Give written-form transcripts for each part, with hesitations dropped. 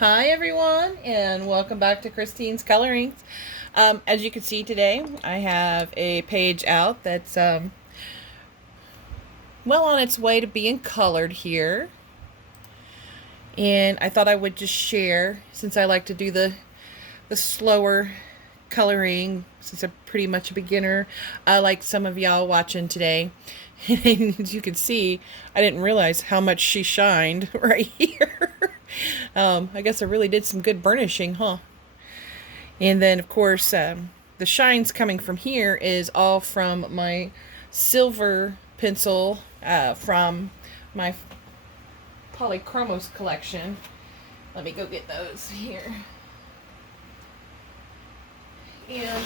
Hi everyone, and welcome back to Christine's Colorings. As you can see today, I have a page out that's well on its way to being colored here. And I thought I would just share, since I like to do the slower coloring, since I'm pretty much a beginner, like some of y'all watching today. And as you can see, I didn't realize how much she shined right here. I guess I really did some good burnishing, huh? And then, of course, the shines coming from here is all from my silver pencil from my Polychromos collection. Let me go get those here. And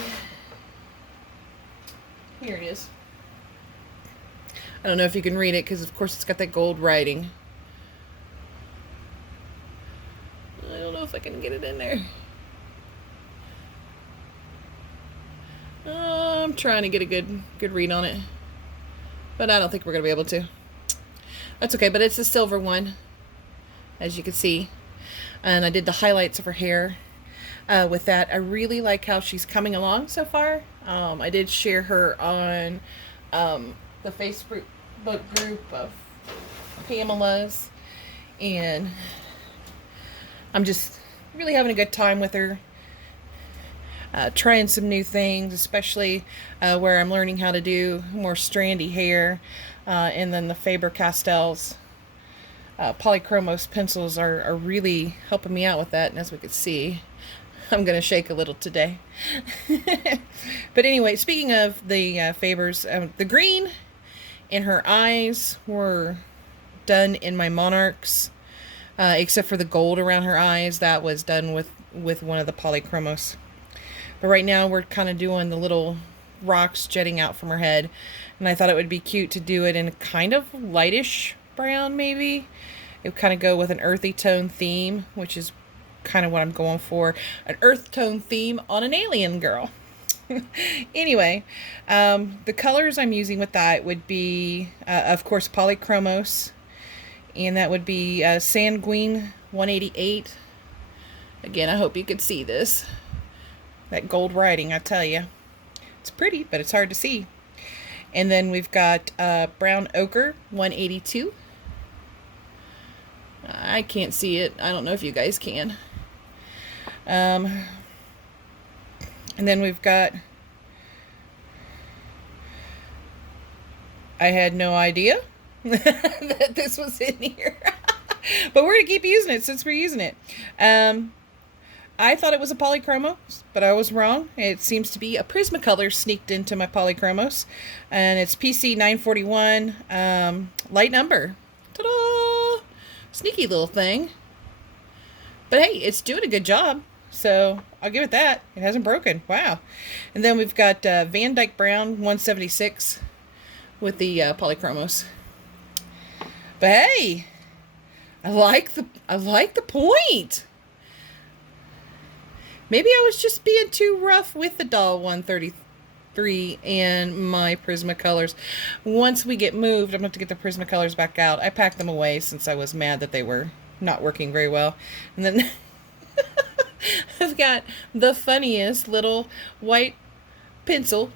here it is. I don't know if you can read it because, of course, it's got that gold writing. I don't know if I can get it in there. I'm trying to get a good read on it, but I don't think we're going to be able to. That's okay, but it's a silver one, as you can see. And I did the highlights of her hair with that. I really like how she's coming along so far. I did share her on the Facebook group of Pamela's, and I'm just really having a good time with her. Trying some new things, especially where I'm learning how to do more strandy hair. And then the Faber-Castell's Polychromos pencils are really helping me out with that. And as we can see, I'm going to shake a little today. But anyway, speaking of the Fabers, the green in her eyes were done in my Monarchs, except for the gold around her eyes. That was done with one of the Polychromos. But right now we're kind of doing the little rocks jetting out from her head. And I thought it would be cute to do it in a kind of lightish brown, maybe. It would kind of go with an earthy tone theme, which is kind of what I'm going for. An earth tone theme on an alien girl. Anyway, the colors I'm using with that would be, of course, Polychromos. And that would be Sanguine 188. Again, I hope you could see this. That gold writing, I tell you. It's pretty, but it's hard to see. And then we've got Brown Ochre 182. I can't see it. I don't know if you guys can. And then we've got... I had no idea that this was in here. But we're going to keep using it since we're using it. I thought it was a Polychromos, but I was wrong. It seems to be a Prismacolor sneaked into my Polychromos. And it's PC 941, light number. Ta-da! Sneaky little thing. But hey, it's doing a good job. So I'll give it that. It hasn't broken. Wow. And then we've got Van Dyke Brown 176 with the Polychromos. But hey, I like the point. Maybe I was just being too rough with the doll 133 and my Prismacolors. Once we get moved, I'm going to have to get the Prismacolors back out. I packed them away since I was mad that they were not working very well. And then I've got the funniest little white pencil.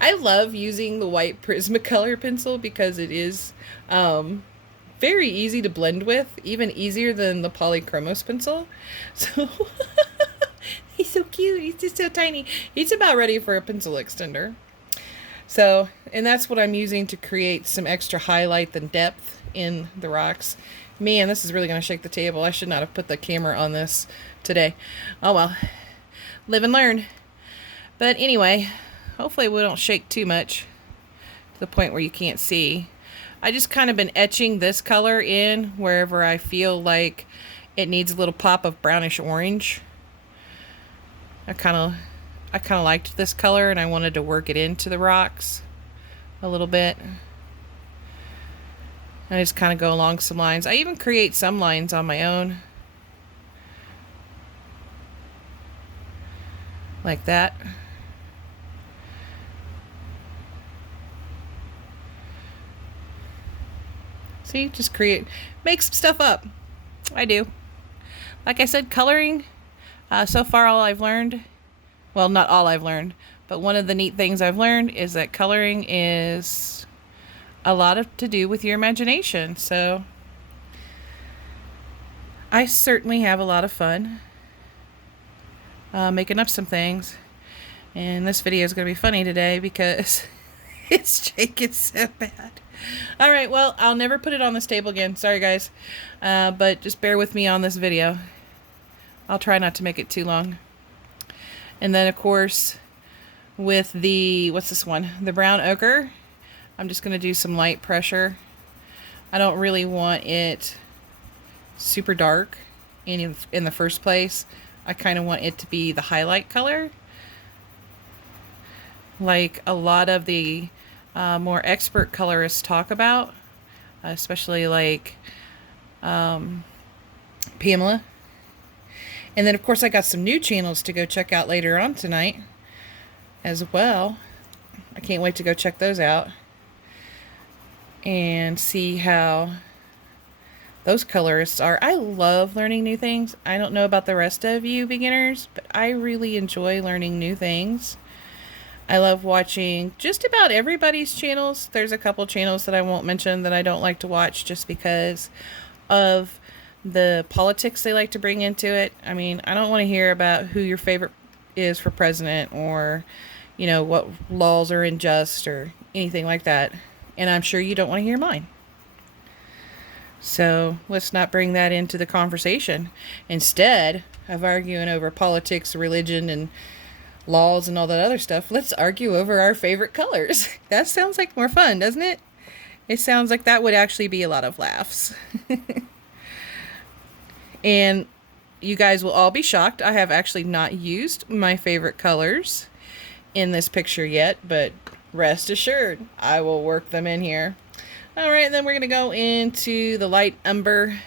I love using the white Prismacolor pencil because it is... very easy to blend with, even easier than the Polychromos pencil. So he's so cute. He's just so tiny. He's about ready for a pencil extender. So, and that's what I'm using to create some extra highlight and depth in the rocks. Man, this is really going to shake the table. I should not have put the camera on this today. Oh well, live and learn. But anyway, hopefully we don't shake too much to the point where you can't see. I just kind of been etching this color in wherever I feel like it needs a little pop of brownish orange. I kind of liked this color and I wanted to work it into the rocks a little bit. I just kind of go along some lines. I even create some lines on my own. Like that. See, just make some stuff up. I do. Like I said, coloring, so far all I've learned, well, not all I've learned, but one of the neat things I've learned is that coloring is a lot to do with your imagination. So I certainly have a lot of fun making up some things. And this video is going to be funny today because it's shaking so bad. All right, well, I'll never put it on this table again. Sorry, guys. But just bear with me on this video. I'll try not to make it too long. And then, of course, with the, what's this one? The brown ochre. I'm just going to do some light pressure. I don't really want it super dark in the first place. I kind of want it to be the highlight color. Like a lot of the more expert colorists talk about, especially like Pamela. And then, of course, I got some new channels to go check out later on tonight as well. I can't wait to go check those out and see how those colorists are. I love learning new things. I don't know about the rest of you beginners, but I really enjoy learning new things. I love watching just about everybody's channels. There's a couple channels that I won't mention that I don't like to watch just because of the politics they like to bring into it. I mean, I don't want to hear about who your favorite is for president or, you know, what laws are unjust or anything like that. And I'm sure you don't want to hear mine. So let's not bring that into the conversation. Instead of arguing over politics, religion, and laws and all that other stuff, let's argue over our favorite colors. That sounds like more fun, doesn't it? It sounds like that would actually be a lot of laughs. And you guys will all be shocked. I have actually not used my favorite colors in this picture yet, but rest assured, I will work them in here. All right, then we're going to go into the light umber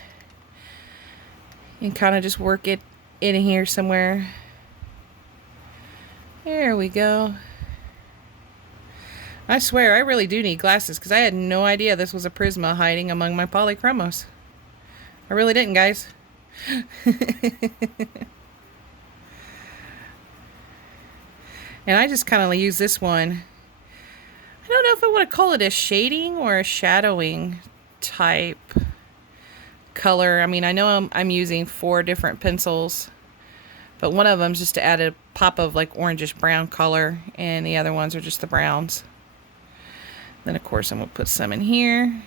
and kind of just work it in here somewhere. There we go. I swear, I really do need glasses because I had no idea this was a Prisma hiding among my polychromos. I really didn't, guys. And I just kind of use this one. I don't know if I want to call it a shading or a shadowing type color. I mean, I know I'm using 4 different pencils, but one of them is just to add a pop of like orangish brown color, and the other ones are just the browns. Then, of course, I'm going to put some in here.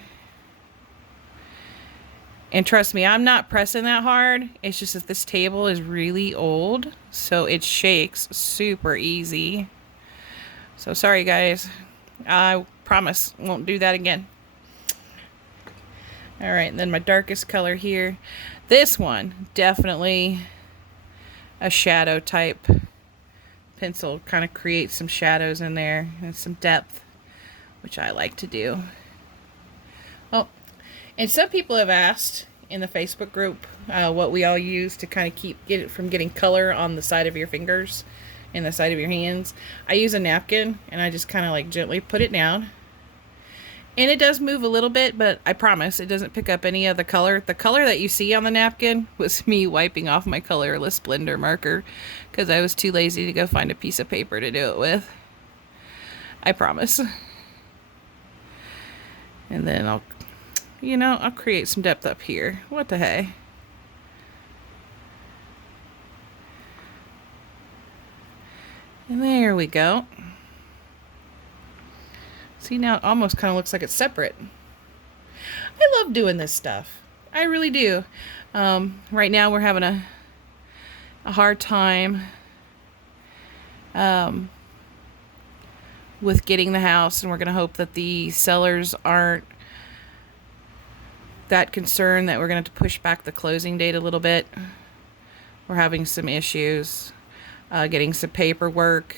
And trust me, I'm not pressing that hard. It's just that this table is really old, so it shakes super easy. So sorry, guys. I promise won't do that again. All right, and then my darkest color here. This one, definitely a shadow type pencil. Kind of creates some shadows in there and some depth, which I like to do. Oh, and some people have asked in the Facebook group what we all use to kind of get it from getting color on the side of your fingers and the side of your hands. I use a napkin and I just kind of like gently put it down. And it does move a little bit, but I promise it doesn't pick up any of the color. The color that you see on the napkin was me wiping off my colorless blender marker because I was too lazy to go find a piece of paper to do it with. I promise. And then I'll create some depth up here. What the hey? And there we go. See, now it almost kind of looks like it's separate. I love doing this stuff. I really do. Right now we're having a hard time with getting the house, and we're going to hope that the sellers aren't that concerned that we're going to have to push back the closing date a little bit. We're having some issues getting some paperwork.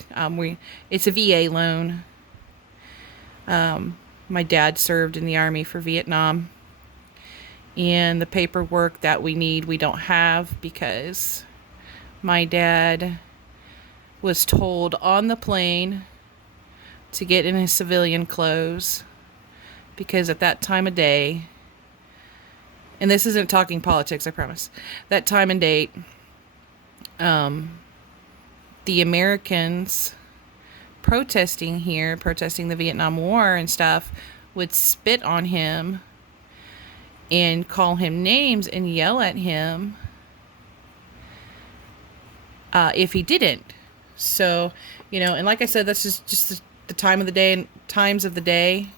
It's a VA loan. My dad served in the Army for Vietnam, and the paperwork that we need we don't have because my dad was told on the plane to get in his civilian clothes because at that time of day and this isn't talking politics, I promise, that time and date, the Americans protesting here, protesting the Vietnam War and stuff, would spit on him and call him names and yell at him if he didn't. So, and like I said, that's just the time of the day and times of the day,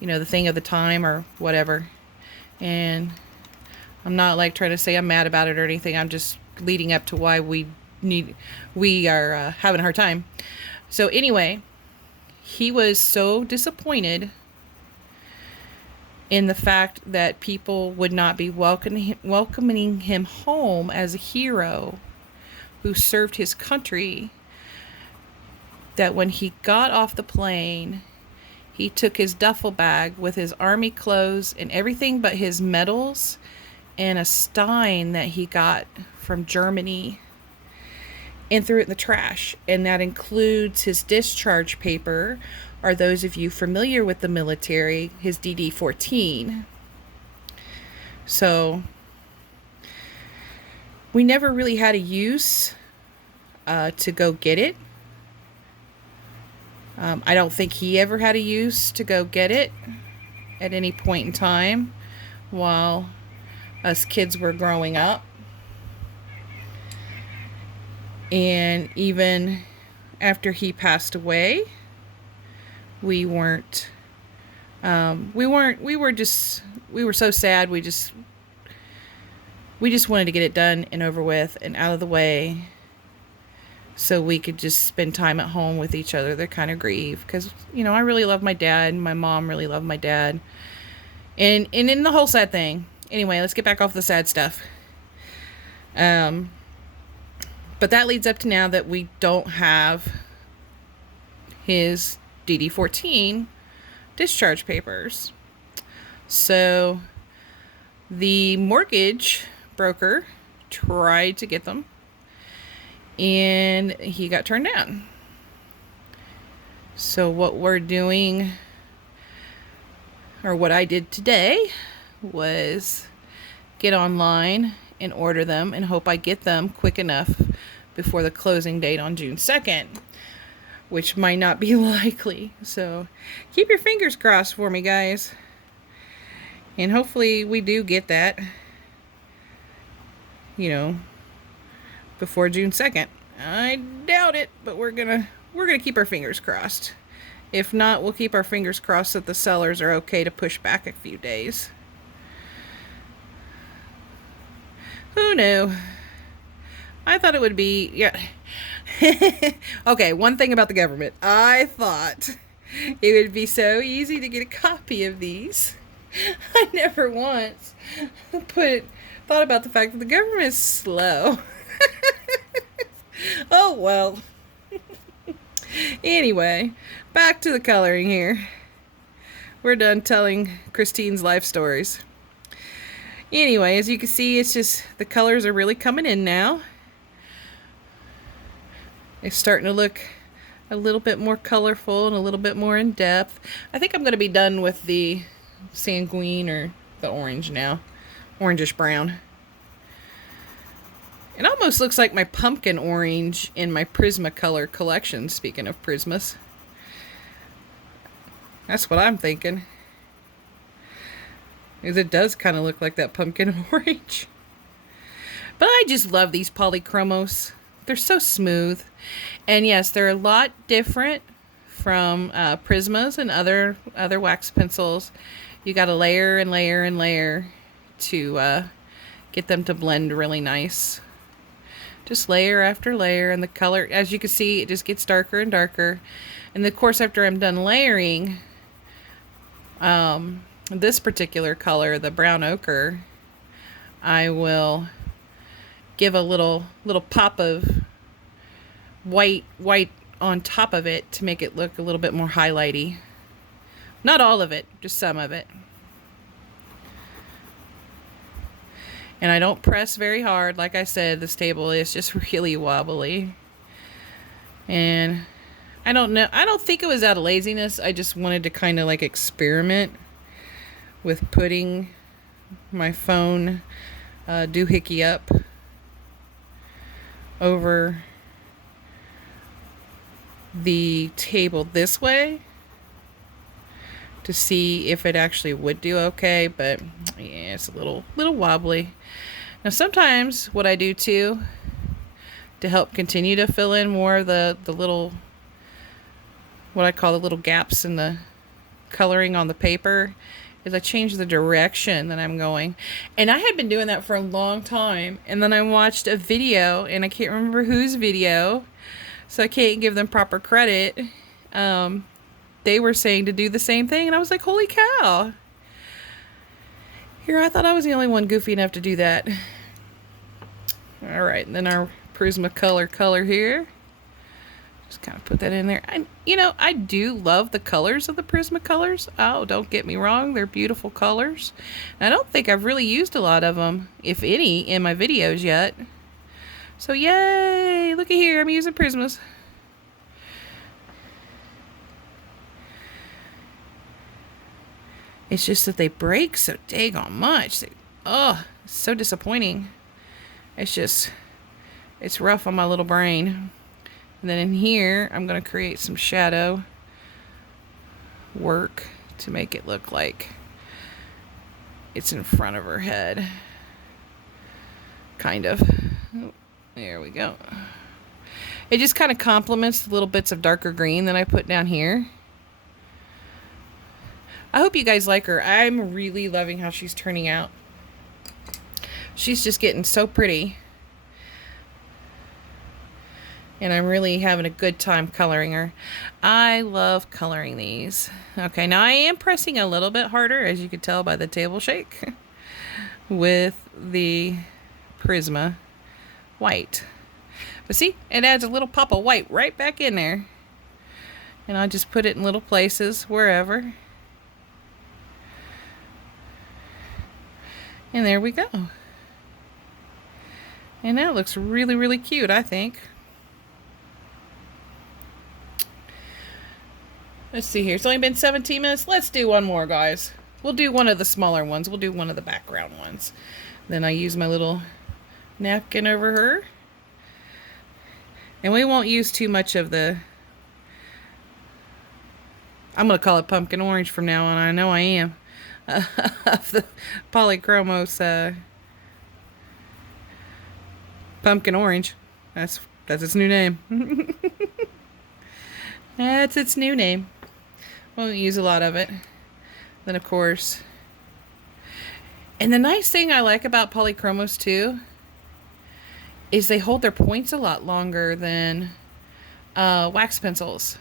the thing of the time or whatever. And I'm not like trying to say I'm mad about it or anything. I'm just leading up to why we are having a hard time. So anyway, he was so disappointed in the fact that people would not be welcoming him home as a hero who served his country, that when he got off the plane, he took his duffel bag with his army clothes and everything but his medals and a stein that he got from Germany and threw it in the trash. And that includes his discharge paper, or those of you familiar with the military, his DD-14. So we never really had a use to go get it. I don't think he ever had a use to go get it at any point in time while us kids were growing up. And even after he passed away, we were so sad. We just wanted to get it done and over with and out of the way, so we could just spend time at home with each other. They're kind of grieve because, I really love my dad, and my mom really loved my dad. And in the whole sad thing. Anyway, let's get back off the sad stuff. But that leads up to now that we don't have his DD-14 discharge papers. So the mortgage broker tried to get them, and he got turned down. So what we're doing, or what I did today, was get online and order them and hope I get them quick enough before the closing date on June 2nd, which might not be likely. So keep your fingers crossed for me, guys. And hopefully we do get that, before June 2nd. I doubt it, but we're gonna keep our fingers crossed. If not, we'll keep our fingers crossed that the sellers are okay to push back a few days. Who knew? I thought it would be, yeah. Okay, one thing about the government. I thought it would be so easy to get a copy of these. I never once thought about the fact that the government is slow. Oh, well. Anyway, back to the coloring here. We're done telling Christine's life stories. Anyway, as you can see, it's just the colors are really coming in now. It's starting to look a little bit more colorful and a little bit more in depth. I think I'm going to be done with the sanguine or the orange now. Orangish brown. It almost looks like my pumpkin orange in my Prismacolor collection, speaking of Prismas. That's what I'm thinking. Because it does kind of look like that pumpkin orange. But I just love these polychromos. They're so smooth. And yes, they're a lot different from Prismas and other wax pencils. You got to layer and layer and layer to get them to blend really nice. Just layer after layer, and the color, as you can see, it just gets darker and darker. And of course, after I'm done layering, this particular color, the brown ochre, I will give a little pop of white on top of it to make it look a little bit more highlighty. Not all of it, just some of it. And I don't press very hard. Like I said, this table is just really wobbly. And I don't know. I don't think it was out of laziness. I just wanted to kind of like experiment with putting my phone doohickey up over the table this way to see if it actually would do okay, but yeah, it's a little wobbly. Now sometimes what I do too to help continue to fill in more of the little, what I call the little gaps in the coloring on the paper, is I change the direction that I'm going. And I had been doing that for a long time, and then I watched a video, and I can't remember whose video, so I can't give them proper credit. They were saying to do the same thing, and I was like, holy cow. Here, I thought I was the only one goofy enough to do that. Alright, and then our Prismacolor color here. Just kind of put that in there. I do love the colors of the Prismacolors. Oh, don't get me wrong, they're beautiful colors. And I don't think I've really used a lot of them, if any, in my videos yet. So yay! Look at here, I'm using Prismas. It's just that they break so daggone much. Oh, it's so disappointing. It's rough on my little brain. And then in here, I'm going to create some shadow work to make it look like it's in front of her head. Kind of. Oh, there we go. It just kind of complements the little bits of darker green that I put down here. I hope you guys like her. I'm really loving how she's turning out. She's just getting so pretty. And I'm really having a good time coloring her. I love coloring these. Okay, now I am pressing a little bit harder, as you can tell by the table shake, with the Prisma white. But see, it adds a little pop of white right back in there. And I just put it in little places, wherever. And there we go. And that looks really, really cute, I think. Let's see here. It's only been 17 minutes. Let's do one more, guys. We'll do one of the smaller ones. We'll do one of the background ones. Then I use my little napkin over her. And we won't use too much of the... I'm going to call it pumpkin orange from now on. I know I am. Of the Polychromos pumpkin orange. That's its new name. That's its new name. Won't use a lot of it. Then of course, and the nice thing I like about Polychromos too is they hold their points a lot longer than wax pencils.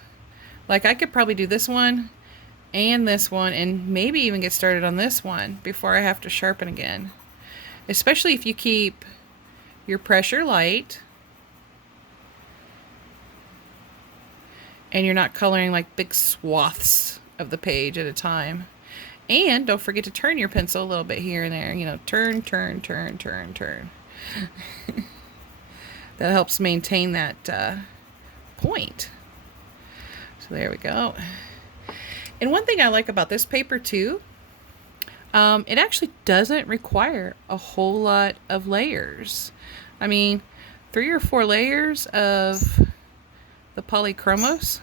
Like I could probably do this one and this one, and maybe even get started on this one before I have to sharpen again. Especially if you keep your pressure light and you're not coloring like big swaths of the page at a time. And don't forget to turn your pencil a little bit here and there. You know, turn, turn, turn, turn, turn. That helps maintain that point. So there we go. And one thing I like about this paper too, it actually doesn't require a whole lot of layers. I mean, 3 or 4 layers of the Polychromos,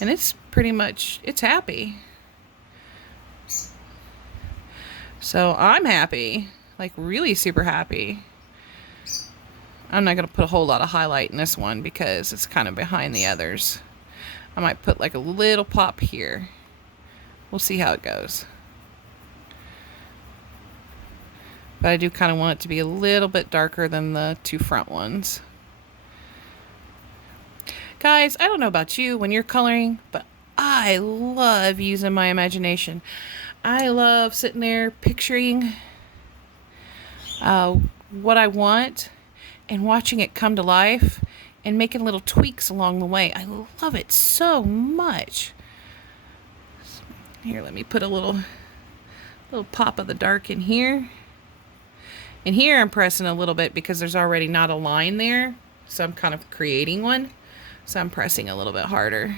and it's pretty much, it's happy. So I'm happy, like really super happy. I'm not going to put a whole lot of highlight in this one because it's kind of behind the others. I might put like a little pop here. We'll see how it goes. But I do kind of want it to be a little bit darker than the 2 front ones. Guys, I don't know about you when you're coloring, but I love using my imagination. I love sitting there picturing what I want and watching it come to life and making little tweaks along the way. I love it so much. Here, let me put a little pop of the dark in here. And here I'm pressing a little bit because there's already not a line there. So I'm kind of creating one. So I'm pressing a little bit harder.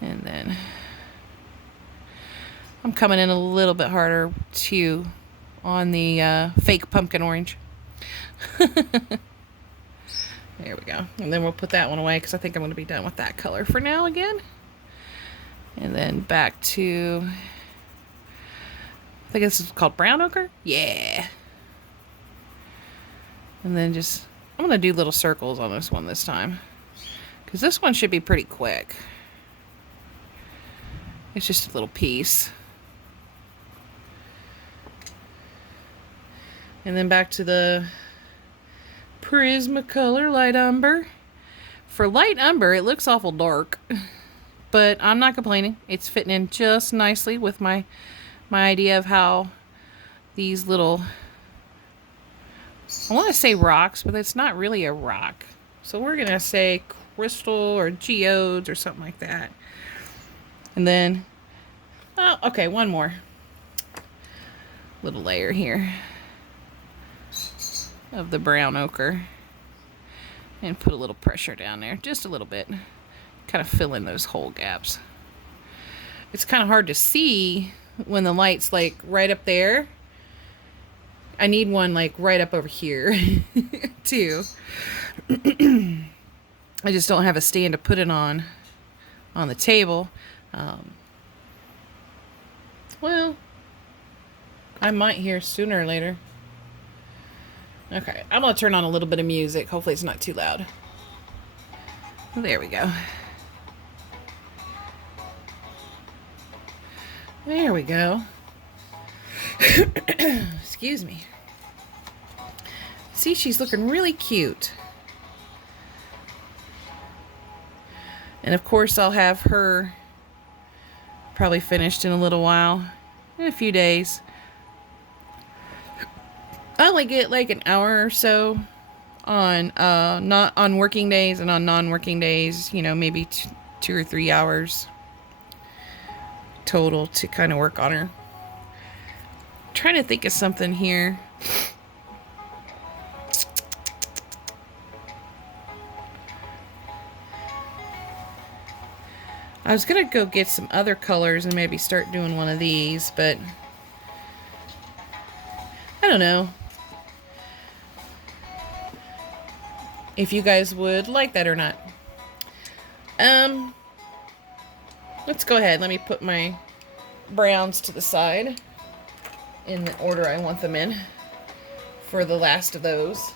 And then I'm coming in a little bit harder too on the fake pumpkin orange. There we go. And then we'll put that one away because I think I'm going to be done with that color for now again. And then back to, I think this is called brown ochre. Yeah. And then just, I'm going to do little circles on this one this time, because this one should be pretty quick. It's just a little piece. And then back to the Prismacolor light umber. For light umber, it looks awful dark, but I'm not complaining. It's fitting in just nicely with my idea of how these little, I want to say rocks, but it's not really a rock. So we're going to say crystal or geodes or something like that. And then, oh, okay, one more little layer here of the brown ochre, and put a little pressure down there, just a little bit, kind of fill in those hole gaps. It's kind of hard to see when the light's like right up there. I need one like right up over here too. I just don't have a stand to put it on the table. Well, I might hear sooner or later. Okay, I'm going to turn on a little bit of music. Hopefully it's not too loud. There we go. There we go. Excuse me. See, she's looking really cute. And of course I'll have her probably finished in a little while. In a few days. I only get like an hour or so on not on working days, and on non-working days, you know, maybe 2 or 3 hours total to kind of work on her. I'm trying to think of something here. I was gonna go get some other colors and maybe start doing one of these, but I don't know if you guys would like that or not. Let's go ahead. Let me put my browns to the side in the order I want them in for the last of those.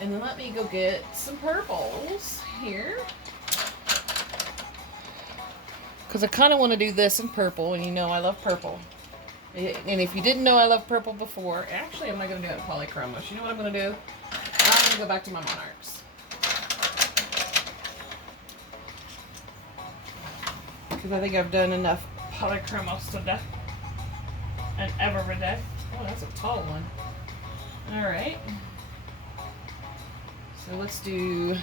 And then let me go get some purples here, because I kind of want to do this in purple, and you know I love purple. And if you didn't know I love purple before, actually I'm not going to do it in polychromos. You know what I'm going to do? I'm going to go back to my monarchs, because I think I've done enough polychromos today and every day. Oh, that's a tall one. Alright. So let's do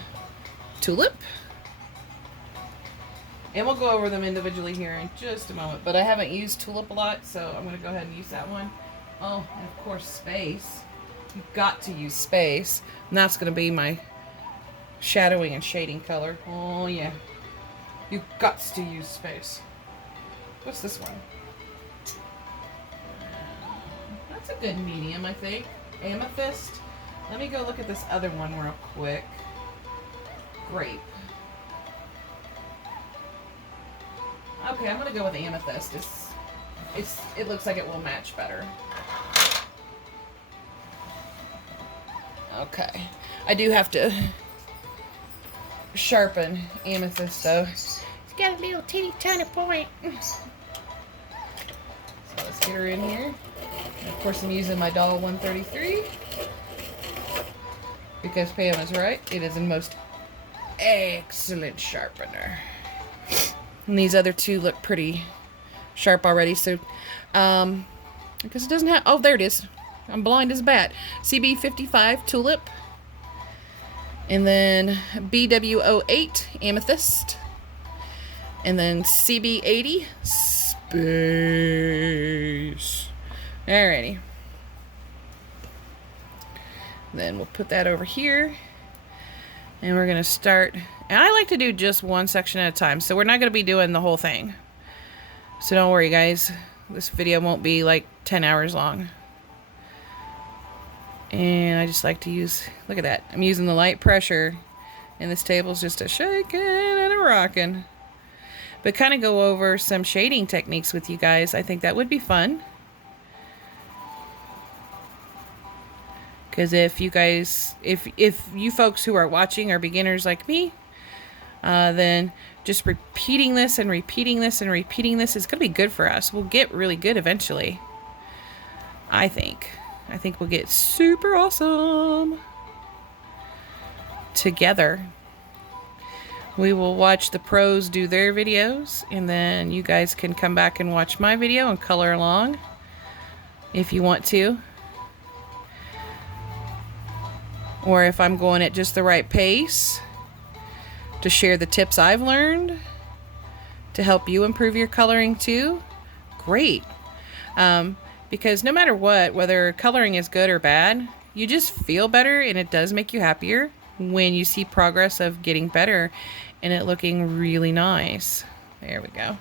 tulip. And we'll go over them individually here in just a moment. But I haven't used tulip a lot, so I'm going to go ahead and use that one. Oh, and of course space. You've got to use space. And that's going to be my shadowing and shading color. Oh, yeah. You've got to use space. What's this one? That's a good medium, I think. Amethyst. Let me go look at this other one real quick. Grape. Okay, I'm gonna go with amethyst. It looks like it will match better. Okay, I do have to sharpen amethyst though. It's got a little teeny tiny point. So let's get her in here. And of course, I'm using my Doll 133 because Pam is right. It is a most excellent sharpener. And these other two look pretty sharp already. So, because it doesn't have, oh, there it is. I'm blind as a bat. CB55 tulip. And then BW08 amethyst. And then CB80 space. Alrighty. Then we'll put that over here. And we're going to start. And I like to do just one section at a time, so we're not going to be doing the whole thing. So don't worry, guys. this video won't be like 10 hours long. And I just like to use, look at that, I'm using the light pressure, and this table's just a shaking and a rocking. But kind of go over some shading techniques with you guys. I think that would be fun. Because if you guys, if you folks who are watching are beginners like me, then just repeating this and repeating this and repeating this is going to be good for us. We'll get really good eventually. I think we'll get super awesome together. We will watch the pros do their videos, and then you guys can come back and watch my video and color along if you want to. Or if I'm going at just the right pace, to share the tips I've learned to help you improve your coloring too. Great. Because no matter what, whether coloring is good or bad, you just feel better, and it does make you happier when you see progress of getting better and it looking really nice. There we go.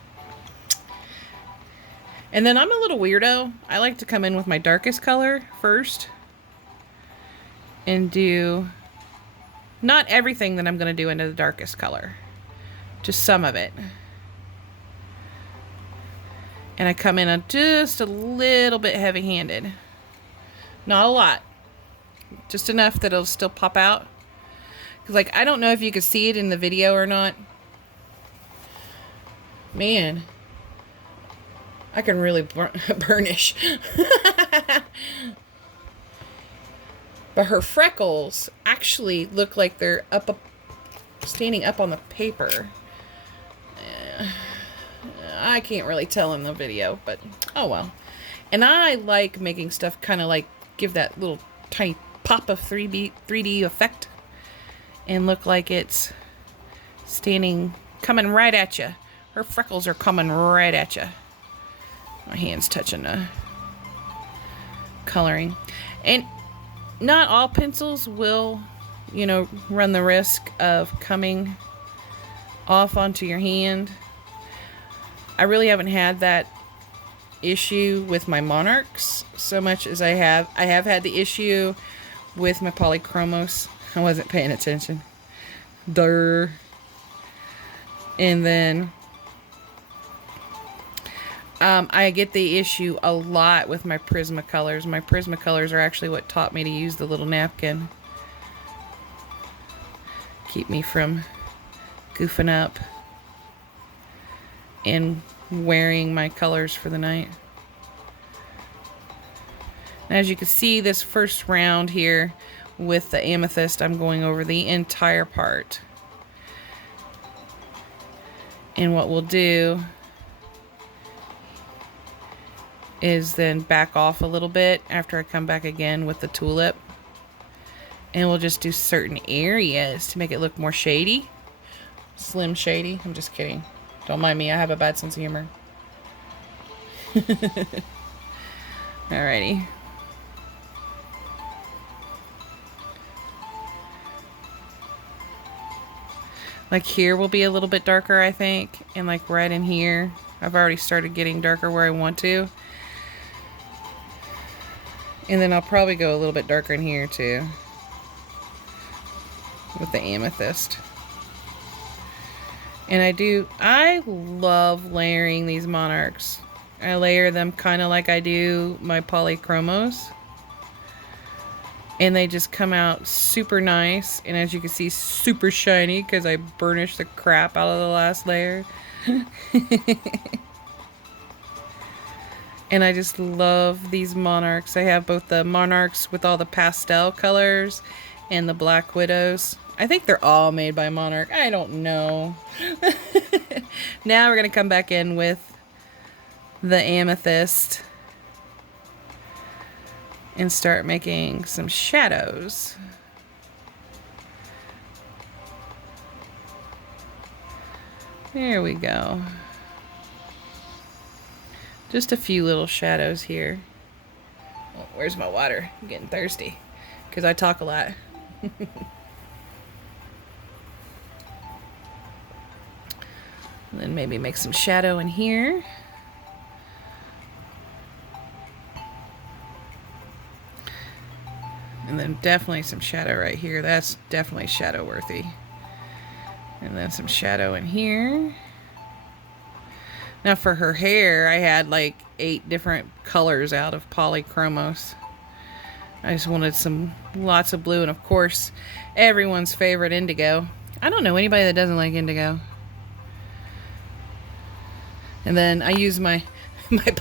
And then I'm a little weirdo. I like to come in with my darkest color first and do not everything that I'm going to do into the darkest color, just some of it. And I come in just a little bit heavy-handed. Not a lot. Just enough that it'll still pop out. Because, like, I don't know if you could see it in the video or not. Man. I can really burnish. But her freckles actually look like they're standing up on the paper. I can't really tell in the video, but oh well. And I like making stuff kind of like give that little tiny pop of 3D effect and look like it's coming right at you. Her freckles are coming right at you. My hand's touching the coloring. And not all pencils will, run the risk of coming off onto your hand. I really haven't had that issue with my Monarchs so much as I have had the issue with my Polychromos. I wasn't paying attention. Durr. And then I get the issue a lot with my Prismacolors. My Prismacolors are actually what taught me to use the little napkin. Keep me from goofing up and wearing my colors for the night. And as you can see, this first round here with the amethyst, I'm going over the entire part. And what we'll do is then back off a little bit after I come back again with the tulip. And we'll just do certain areas to make it look more shady. Slim shady. I'm just kidding. Don't mind me, I have a bad sense of humor. Alrighty. Like here will be a little bit darker, I think. And like right in here, I've already started getting darker where I want to. And then I'll probably go a little bit darker in here too. With the amethyst. And I love layering these Monarchs. I layer them kind of like I do my Polychromos. And they just come out super nice. And as you can see, super shiny because I burnished the crap out of the last layer. And I just love these Monarchs. I have both the Monarchs with all the pastel colors and the Black Widows. I think they're all made by Monarch. I don't know. Now we're going to come back in with the amethyst and start making some shadows. There we go. Just a few little shadows here. Oh, where's my water? I'm getting thirsty because I talk a lot. And then maybe make some shadow in here. And then definitely some shadow right here. That's definitely shadow worthy. And then some shadow in here. Now for her hair, I had like 8 different colors out of polychromos. I just wanted lots of blue, and of course, everyone's favorite indigo. I don't know anybody that doesn't like indigo. And then I use my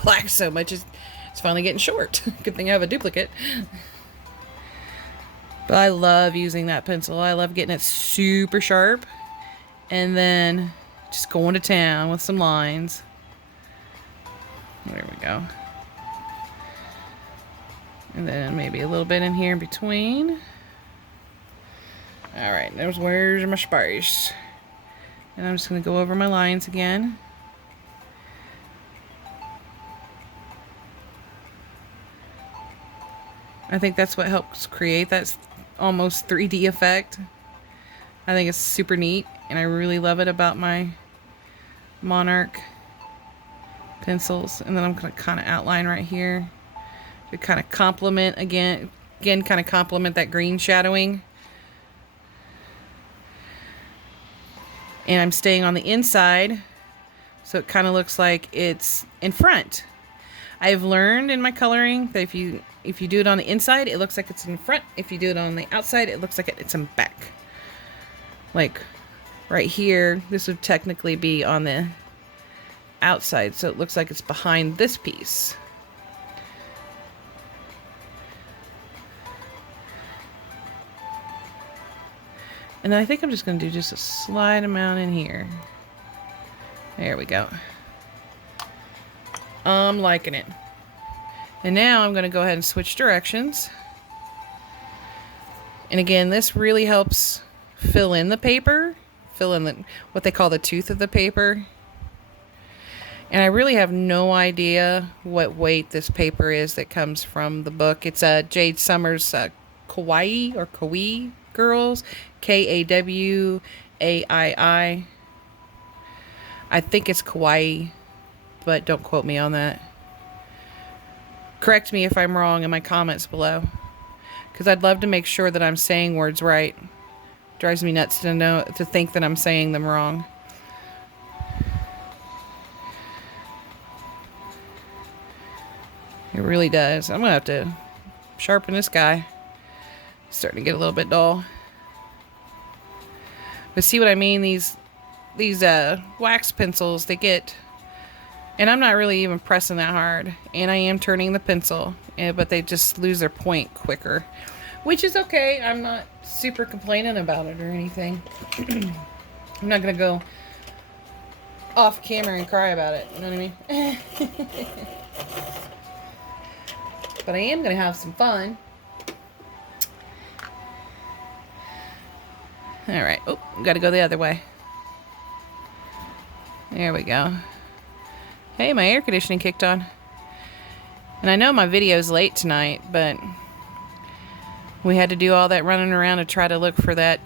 black so much, it's finally getting short. Good thing I have a duplicate. But I love using that pencil. I love getting it super sharp and then just going to town with some lines. There we go. And then maybe a little bit in here in between. Alright, where's my space. And I'm just going to go over my lines again. I think that's what helps create that almost 3D effect. I think it's super neat, and I really love it about my Monarch pencils. And then I'm going to kind of outline right here to kind of complement again kind of complement that green shadowing. And I'm staying on the inside, so it kind of looks like it's in front. I've learned in my coloring that if you do it on the inside, it looks like it's in front. If you do it on the outside, it looks like it's in back. Like right here, this would technically be on the outside, so it looks like it's behind this piece. And then I think I'm just going to do just a slight amount in here. There we go. I'm liking it. And now I'm going to go ahead and switch directions. And again, this really helps fill in the paper, fill in what they call the tooth of the paper. And I really have no idea what weight this paper is that comes from the book. It's Jade Summer's Kawaii or Kawaii Girls, Kawaii. I think it's Kawaii, but don't quote me on that. Correct me if I'm wrong in my comments below, because I'd love to make sure that I'm saying words right. Drives me nuts to think that I'm saying them wrong. It really does. I'm gonna have to sharpen this guy. It's starting to get a little bit dull. But see what I mean? These wax pencils, they get, and I'm not really even pressing that hard, and I am turning the pencil, but they just lose their point quicker, which is okay. I'm not super complaining about it or anything. I'm not gonna go off camera and cry about it, you know what I mean? But I am gonna have some fun. Alright, oh, gotta go the other way. There we go. Hey, my air conditioning kicked on. And I know my video's late tonight, but we had to do all that running around to try to look for that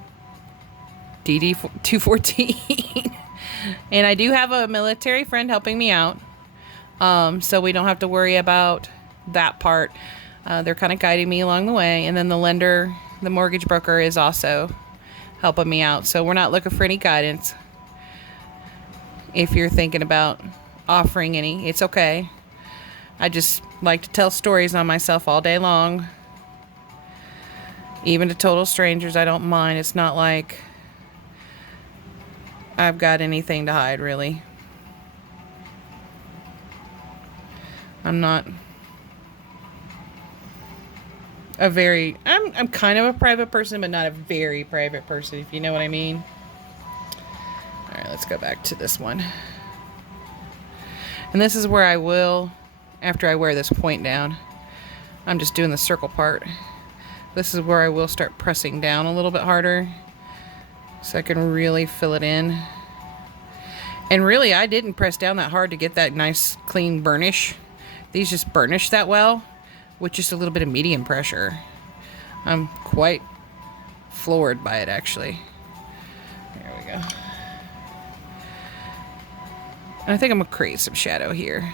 DD-214. And I do have a military friend helping me out, so we don't have to worry about that part. They're kind of guiding me along the way. And then the lender, the mortgage broker, is also helping me out. So we're not looking for any guidance. If you're thinking about offering any, it's okay. I just like to tell stories on myself all day long. Even to total strangers, I don't mind. It's not like I've got anything to hide, really. I'm not I'm kind of a private person, but not a very private person, if you know what I mean. Alright, let's go back to this one. And this is where I will, after I wear this point down, I'm just doing the circle part. This is where I will start pressing down a little bit harder, so I can really fill it in. And really, I didn't press down that hard to get that nice clean burnish. These just burnish that well with just a little bit of medium pressure. I'm quite floored by it, actually. There we go. And I think I'm gonna create some shadow here.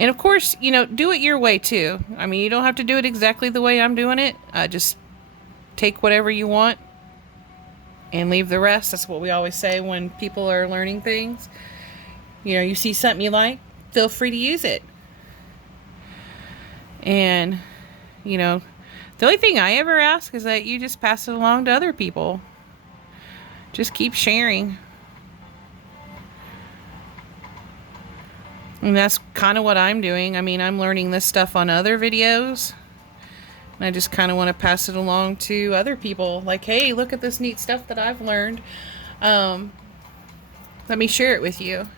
And of course, you know, do it your way too. I mean, you don't have to do it exactly the way I'm doing it. Just take whatever you want and leave the rest. That's what we always say when people are learning things. You know, you see something you like, feel free to use it. And, you know, the only thing I ever ask is that you just pass it along to other people. Just keep sharing. And that's kind of what I'm doing. I mean, I'm learning this stuff on other videos. And I just kind of want to pass it along to other people. Like, hey, look at this neat stuff that I've learned. Let me share it with you.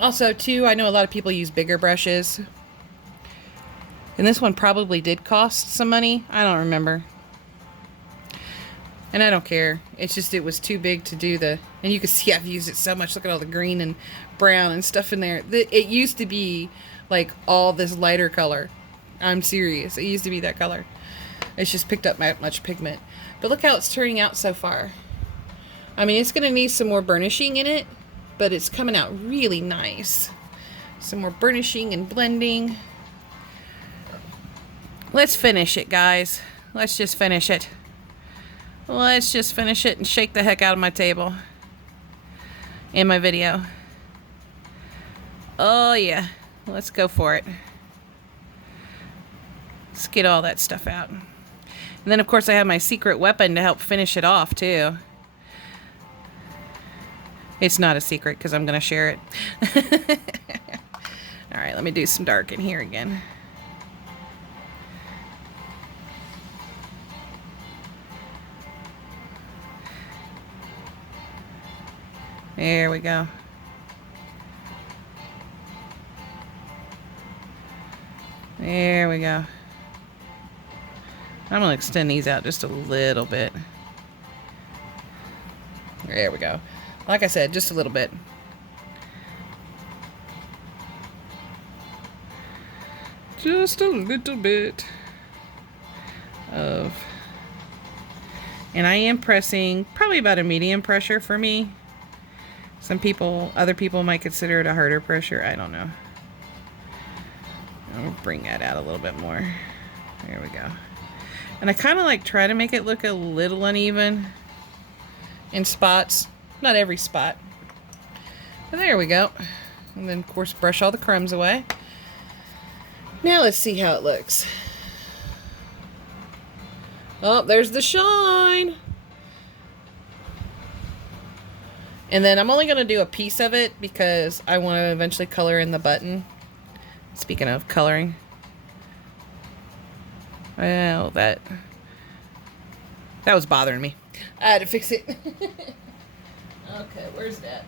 Also, too, I know a lot of people use bigger brushes. And this one probably did cost some money. I don't remember. And I don't care. It's just it was too big to do the... And you can see I've used it so much. Look at all the green and brown and stuff in there. It used to be like all this lighter color. I'm serious. It used to be that color. It's just picked up much pigment. But look how it's turning out so far. I mean, it's going to need some more burnishing in it. But it's coming out really nice. Some more burnishing and blending. Let's finish it, guys. Let's just finish it. Let's just finish it and shake the heck out of my table in my video. Oh yeah, let's go for it. Let's get all that stuff out. And then of course I have my secret weapon to help finish it off too. It's not a secret because I'm going to share it. Alright, let me do some dark in here again. There we go. There we go. I'm going to extend these out just a little bit. There we go. Like I said, just a little bit. Just a little bit of... And I am pressing probably about a medium pressure for me. Other people might consider it a harder pressure. I don't know. I'll bring that out a little bit more. There we go. And I kind of like try to make it look a little uneven in spots. Not every spot. But there we go. And then, of course, brush all the crumbs away. Now let's see how it looks. Oh, there's the shine. And then I'm only going to do a piece of it because I want to eventually color in the button. Speaking of coloring. Well, that was bothering me. I had to fix it. Okay, where's that?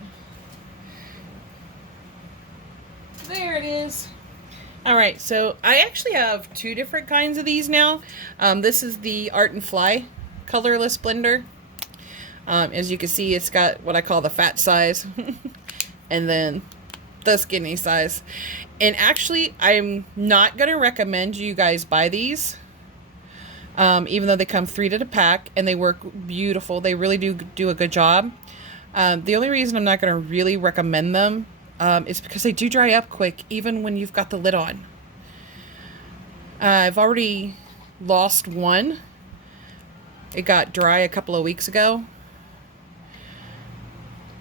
There it is. Alright, so I actually have two different kinds of these now. This is the Art and Fly colorless blender. As you can see, it's got what I call the fat size. And then the skinny size. And actually, I'm not going to recommend you guys buy these. Even though they come 3 to the pack and they work beautiful. They really do a good job. The only reason I'm not going to really recommend them is because they do dry up quick, even when you've got the lid on. I've already lost one. It got dry a couple of weeks ago.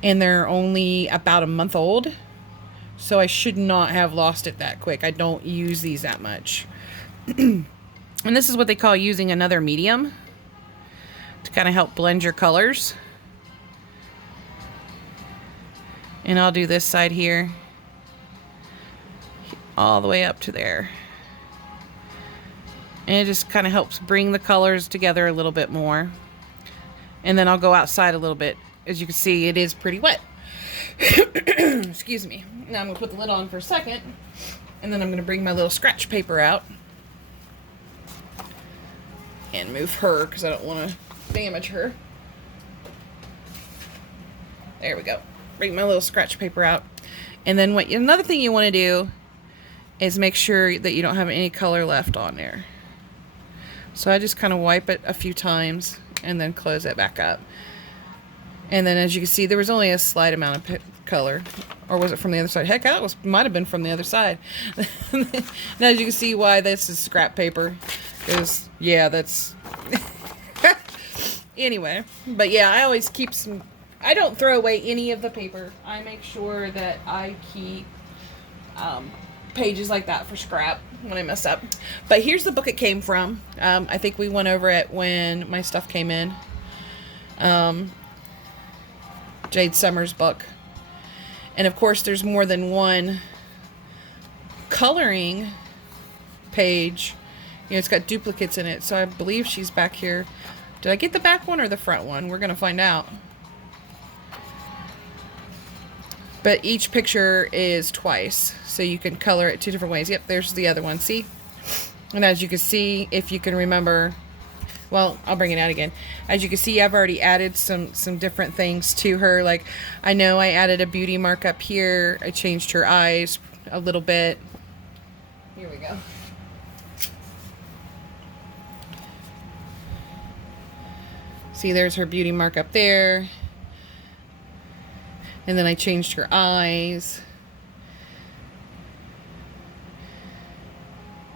And they're only about a month old. So I should not have lost it that quick. I don't use these that much. And this is what they call using another medium to kind of help blend your colors. And I'll do this side here all the way up to there. And it just kind of helps bring the colors together a little bit more. And then I'll go outside a little bit. As you can see, it is pretty wet. Excuse me. Now I'm going to put the lid on for a second. And then I'm going to bring my little scratch paper out. And move her because I don't want to damage her. There we go. Bring my little scratch paper out. And then another thing you want to do is make sure that you don't have any color left on there. So I just kind of wipe it a few times and then close it back up. And then as you can see, there was only a slight amount of color. Or was it from the other side? Heck, that might have been from the other side. Now as you can see why this is scrap paper. Because, yeah, that's... Anyway. But yeah, I always keep some... I don't throw away any of the paper. I make sure that I keep pages like that for scrap when I mess up. But here's the book it came from. I think we went over it when my stuff came in. Jade Summer's book. And of course there's more than one coloring page. You know, it's got duplicates in it. So I believe she's back here. Did I get the back one or the front one? We're going to find out. But each picture is twice. So you can color it 2 different ways. Yep, there's the other one. See? And as you can see, if you can remember... Well, I'll bring it out again. As you can see, I've already added some different things to her. Like, I know I added a beauty mark up here. I changed her eyes a little bit. Here we go. See, there's her beauty mark up there. And then I changed her eyes.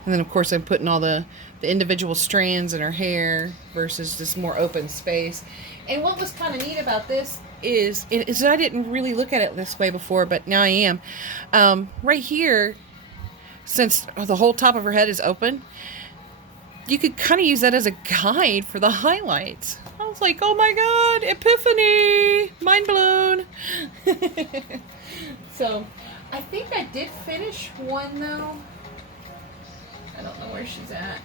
And then, of course, I'm putting all the individual strands in her hair versus this more open space. And what was kind of neat about this is I didn't really look at it this way before, but now I am. Right here, since the whole top of her head is open, you could kind of use that as a guide for the highlights. I was like, oh my God, epiphany, mind blown. So, I think I did finish one though. I don't know where she's at.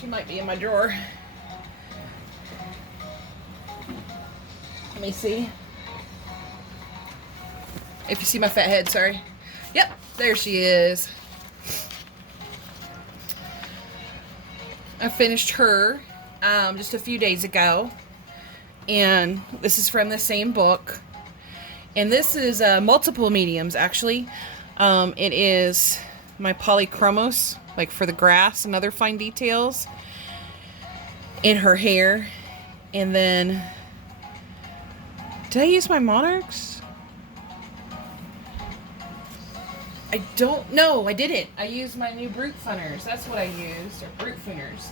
She might be in my drawer. Let me see. If you see my fat head, sorry. Yep, there she is. I finished her just a few days ago. And this is from the same book. And this is multiple mediums, actually. It is my polychromos, like for the grass and other fine details in her hair. And then, did I use my monarchs? I don't know. I didn't. I used my new brute funners. That's what I used, or brute funners.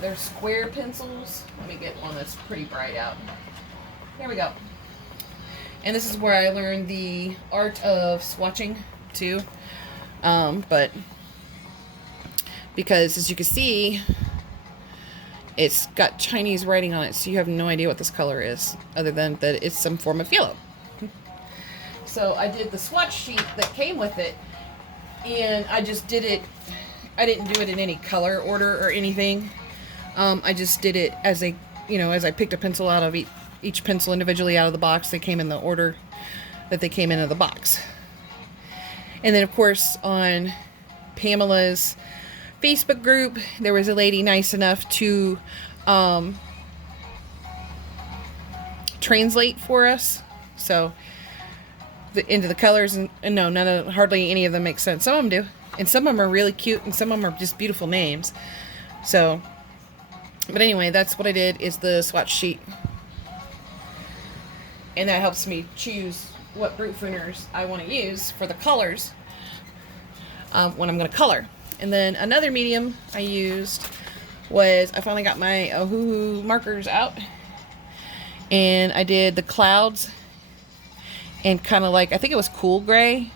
They're square pencils. Let me get one that's pretty bright out. Here we go. And this is where I learned the art of swatching too. But because as you can see, it's got Chinese writing on it, so you have no idea what this color is, other than that it's some form of yellow. So I did the swatch sheet that came with it, and I just did it. I didn't do it in any color order or anything. I just did it as a, as I picked a pencil out of each pencil individually out of the box. They came in the order that they came into the box. And then, of course, on Pamela's Facebook group, there was a lady nice enough to translate for us. So, into the colors, and no, hardly any of them make sense. Some of them do. And some of them are really cute, and some of them are just beautiful names. So, but anyway, that's what I did, is the swatch sheet. And that helps me choose what brute funners I want to use for the colors when I'm going to color. And then another medium I used was, I finally got my Ohuhu markers out, and I did the clouds and kind of like, I think it was cool gray,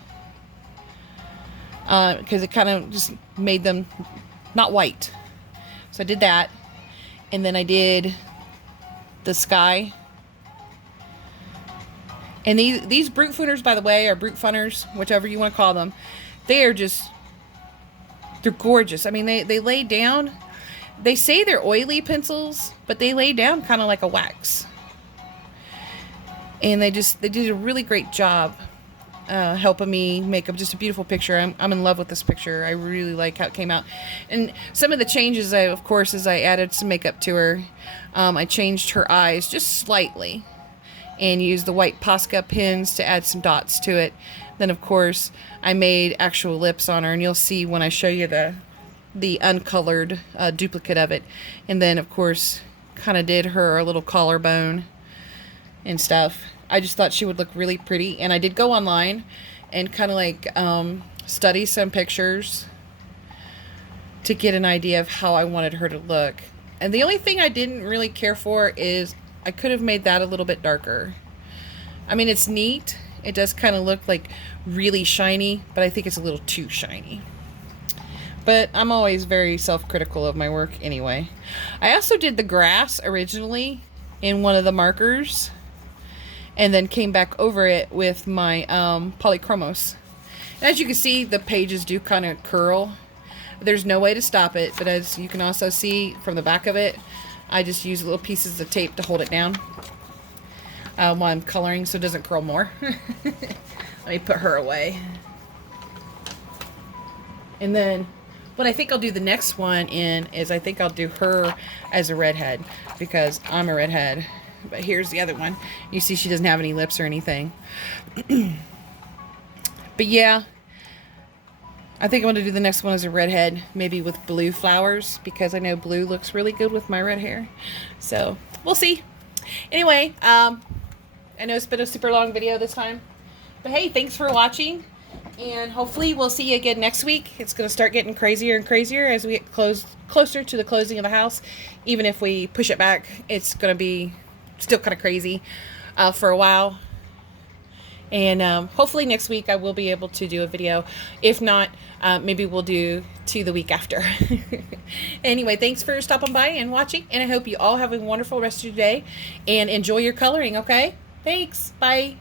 because it kind of just made them not white. So I did that, and then I did the sky. And these brute funners, by the way, or brute funners, whichever you want to call them, they're gorgeous. I mean, they lay down. They say they're oily pencils, but they lay down kind of like a wax. And they did a really great job helping me make up just a beautiful picture. I'm in love with this picture. I really like how it came out. And some of the changes, of course, is I added some makeup to her. I changed her eyes just slightly, and used the white Posca pins to add some dots to it. Then, of course, I made actual lips on her, and you'll see when I show you the uncolored duplicate of it. And then, of course, kind of did her a little collarbone. and stuff. I just thought she would look really pretty, and I did go online and kind of like study some pictures to get an idea of how I wanted her to look. And the only thing I didn't really care for is I could have made that a little bit darker. I mean, it's neat. It does kind of look like really shiny, but I think it's a little too shiny. But I'm always very self-critical of my work anyway. I also did the grass originally in one of the markers, and then came back over it with my polychromos. And as you can see, the pages do kind of curl. There's no way to stop it, but as you can also see from the back of it, I just use little pieces of tape to hold it down while I'm coloring so it doesn't curl more. Let me put her away. And then what I think I'll do the next one in is I think I'll do her as a redhead, because I'm a redhead. But here's the other one. You see she doesn't have any lips or anything. But yeah, I think I'm going to do the next one as a redhead, maybe with blue flowers, because I know blue looks really good with my red hair. So we'll see. Anyway, I know it's been a super long video this time, but hey, thanks for watching, and hopefully we'll see you again next week. It's going to start getting crazier and crazier as we get closer to the closing of the house. Even if we push it back, it's going to be still kind of crazy for a while. And hopefully next week I will be able to do a video. If not, maybe we'll do the week after. Anyway, thanks for stopping by and watching, and I hope you all have a wonderful rest of your day and enjoy your coloring, okay? Thanks. Bye.